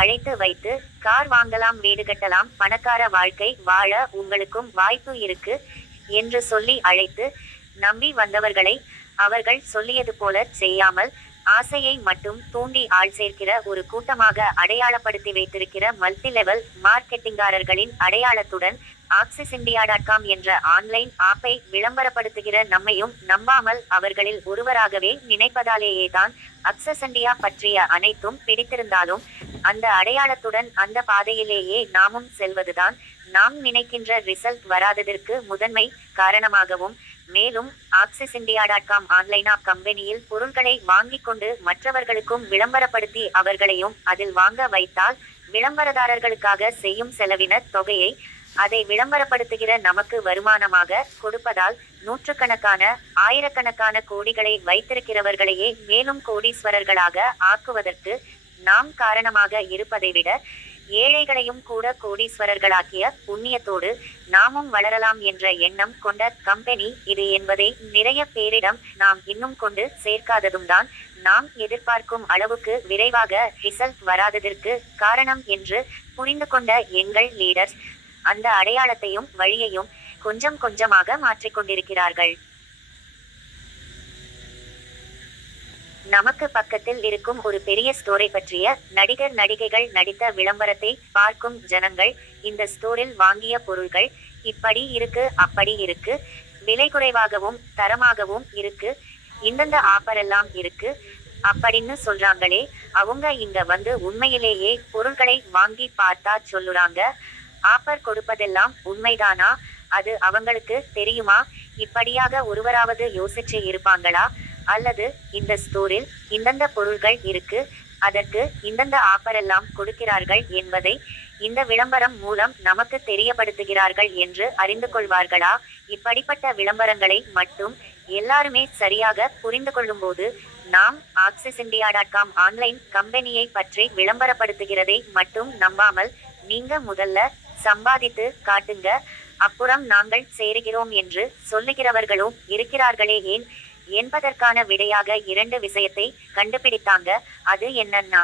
அழைத்து வைத்து, கார் வாங்கலாம், வீடு கட்டலாம், பணக்கார வாழ்க்கை வாழ உங்களுக்கும் வாய்ப்பு இருக்கு என்று சொல்லி அழைத்து நம்பி வந்தவர்களை அவர்கள் சொல்லியது போல செய்யாமல் ஆசையை மட்டும் தூண்டி ஆள் சேர்க்கிற ஒரு கூட்டமாக அடையாளப்படுத்தி வைத்திருக்கிற மல்டி லெவல் மார்க்கெட்டிங்காரர்களின் அடையாளத்துடன் accessindia.com என்ற ஆன்லைன் ஆப்பை விளம்பரப்படுத்துகிற நம்மையும் நம்பாமல் அவர்களில் ஒருவராகவே நினைப்பதாலேயே தான் accessindia பற்றிய அனைத்தும் பிடித்திருந்தாலும் அந்த அடையாளத்துடன் அந்த பாதையிலேயே நாமும் செல்வதுதான் நாம் நினைக்கின்ற ரிசல்ட் வராததற்கு முதன்மை காரணமாகவும், மேலும் accessindia.com ஆன்லைன் ஆப் கம்பெனியில் பொருட்களை வாங்கிக் கொண்டு மற்றவர்களுக்கும் விளம்பரப்படுத்தி அவர்களையும் அதில் வாங்க வைத்தால் விளம்பரதாரர்களுக்காக செய்யும் செலவின தொகையை அதை விளம்பரப்படுத்துகிற நமக்கு வருமானமாக கொடுப்பதால் நூற்றுக்கணக்கான ஆயிரக்கணக்கான கோடிகளை வைத்திருக்கிறவர்களையே மேலும் கோடீஸ்வரர்களாக ஆக்குவதற்கு நாம் காரணமாக இருப்பதை விட ஏழைகளையும் கூட கோடீஸ்வரர்களாக்கிய புண்ணியத்தோடு நாமும் வளரலாம் என்ற எண்ணம் கொண்ட கம்பெனி இது என்பதை நிறைய பேரிடம் நாம் இன்னும் கொண்டு சேர்க்காததும் தான் நாம் எதிர்பார்க்கும் அளவுக்கு விரைவாக ரிசல்ட் வராததற்கு காரணம் என்று புரிந்து கொண்ட எங்கள் லீடர்ஸ் அந்த அடையாளத்தையும் வழியையும் கொஞ்சம் கொஞ்சமாக மாற்றிக்கொண்டிருக்கிறார்கள். நமக்கு பக்கத்தில் இருக்கும் ஒரு பெரிய ஸ்டோரை பற்றிய நடிகர் நடிகைகள் நடித்த விளம்பரத்தை பார்க்கும் ஜனங்கள் இந்த ஸ்டோரில் வாங்கிய பொருள்கள் இப்படி இருக்கு, அப்படி இருக்கு, விலை குறைவாகவும் தரமாகவும் இருக்கு, இந்தந்த ஆஃபர் எல்லாம் இருக்கு அப்படின்னு சொல்றாங்களே, அவங்க இங்க வந்து உண்மையிலேயே பொருட்களை வாங்கி பார்த்தா சொல்லுறாங்க, ஆஃபர் கொடுப்பதெல்லாம் உண்மைதானா, அது அவங்களுக்கு தெரியுமா, இப்படியாக ஒருவராவது யோசிச்சு இருப்பாங்களா, அல்லது இந்த ஸ்டோரில் இந்தந்த பொருள்கள் இருக்கு, அதற்கு இந்தந்த ஆஃபர் எல்லாம் கொடுக்கிறார்கள் என்பதை இந்த விளம்பரம் மூலம் நமக்கு தெரியப்படுத்துகிறார்கள் என்று அறிந்து கொள்வார்களா? இப்படிப்பட்ட விளம்பரங்களை மட்டும் எல்லாருமே சரியாக புரிந்து கொள்ளும்போது நாம் accessindia.com ஆன்லைன் கம்பெனியை பற்றி விளம்பரப்படுத்துகிறதை மட்டும் நம்பாமல் நீங்க முதல்ல சம்பாதித்து காட்டுங்க, அப்புறம் நாங்கள் சேருகிறோம் என்று சொல்லுகிறவர்களும் இருக்கிறார்களே ஏன் என்பதற்கான விடையாக 2 விஷயத்தை கண்டுபிடித்தாங்க. அது என்னன்னா,